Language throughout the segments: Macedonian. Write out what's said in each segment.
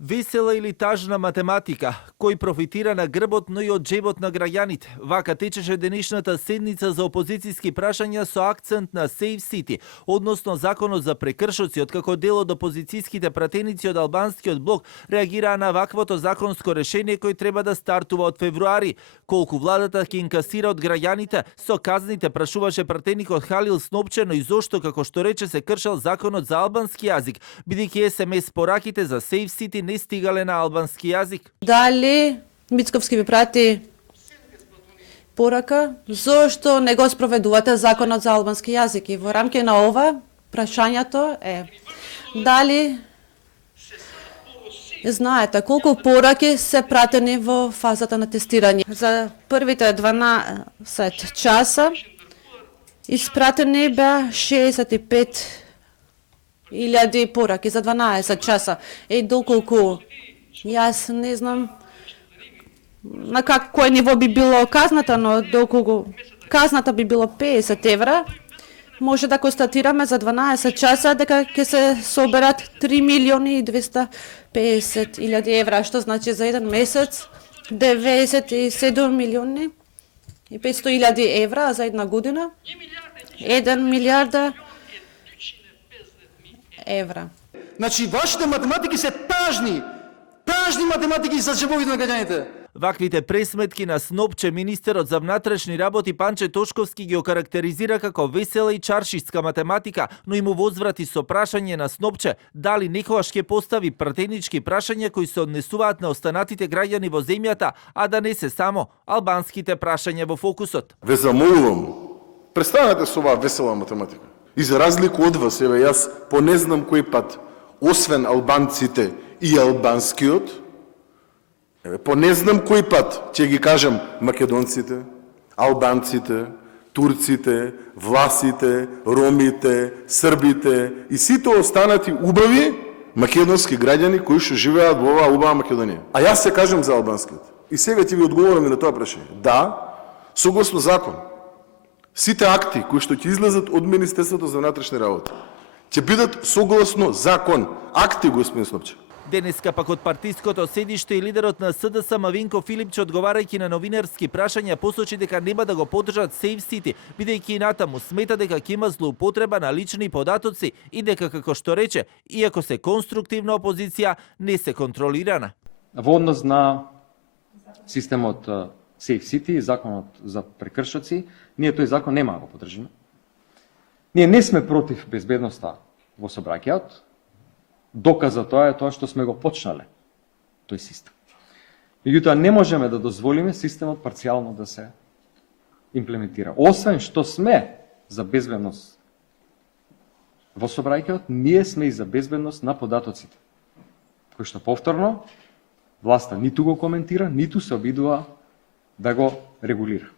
Весела или тажна математика, кој профитира на грбот, но и од джебот на граѓаните. Вака течеше денешната седница за опозицијски прашања со акцент на Save City, односно законот за прекршоци, откако дел од опозицијските пратеници од албанскиот блок реагираа на ваквото законско решение кој треба да стартува од февруари. Колку владата ќе инкасира од граѓаните, со казните прашуваше пратеникот Халил Снопче, но и зошто, како што рече, се кршел законот за албански јазик, бидејќи SMS пораките за Save City не стигале на албански јазик. Дали Мицковски ви прати порака зошто не го спроведувате законот за албански јазик? И во рамки на ова прашањето е дали знаете колку пораки се пратени во фазата на тестирање? За првите 12 часа испратени беа 65.000 пораки за 12 часа. И доколку јас не знам на кој ниво би било казната, но доколку казната би било 50 евра, може да констатираме за 12 часа дека ќе се соберат 3.250.000 евра, што значи за еден месец 97.500.000 евра, за една година 1 милиарда евра. Значи, вашите математики се тажни математики за джебовите на граѓаните. Ваквите пресметки на Снопче, министерот за внатрешни работи Панче Тошковски ги окарактеризира како весела и чаршистка математика, но и му возврати со прашање на Снопче дали некогаш ќе постави пратенички прашања кои се однесуваат на останатите граѓани во земјата, а да не се само албанските прашања во фокусот. Ве замолувам, престанете со оваа весела математика. И за разлику од вас, еве јас по не знам кој пат, освен албанците и албанскиот, по не знам кој пат ќе ги кажам македонците, албанците, турците, власите, ромите, србите и сите останати убави македонски граѓани кои што живеат во оваа убава Македонија. А јас се кажам за албанскиот. И сега ќе ви одговорам и на тоа прашање. Да, согласно закон, сите акти кои што ќе излезат од Министерството за внатрешни работи ќе бидат согласно закон. Акти, господин Снопче. Денеска пак од партиското седиште и лидерот на СДС Мавинко Филипче, одговарајќи на новинарски прашања, посочи дека нема да го поддржат Save City, бидејќи и натаму смета дека ќе има злоупотреба на лични податоци и дека, како што рече, иако се конструктивна опозиција, не се контролирана. Во однос на системот Save City, законот за прекршоци, ние тој закон нема да го поддржиме. Ние не сме против безбедноста во сообраќајот. Доказ за тоа е тоа што сме го почнале тој систем. Меѓутоа не можеме да дозволиме системот парцијално да се имплементира. Освен што сме за безбедност во сообраќајот, ние сме и за безбедност на податоците. Кој што повторно власта ниту го коментира, ниту се обидува да го регулира.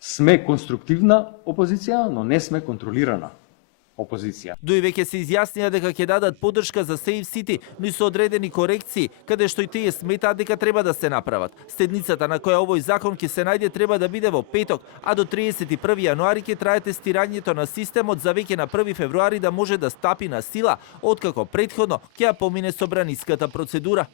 Сме конструктивна опозиција, но не сме контролирана опозиција. Дуи веќе се изјаснија дека ќе дадат поддршка за Save City, но и со одредени корекции, каде што и тие сметаат дека треба да се направат. Седницата на која овој закон ќе се најде треба да биде во петок, а до 31 јануари ќе трае тестирањето на системот за веќе на 1 февруари да може да стапи на сила, откако претходно ќе ја помине собраниската процедура.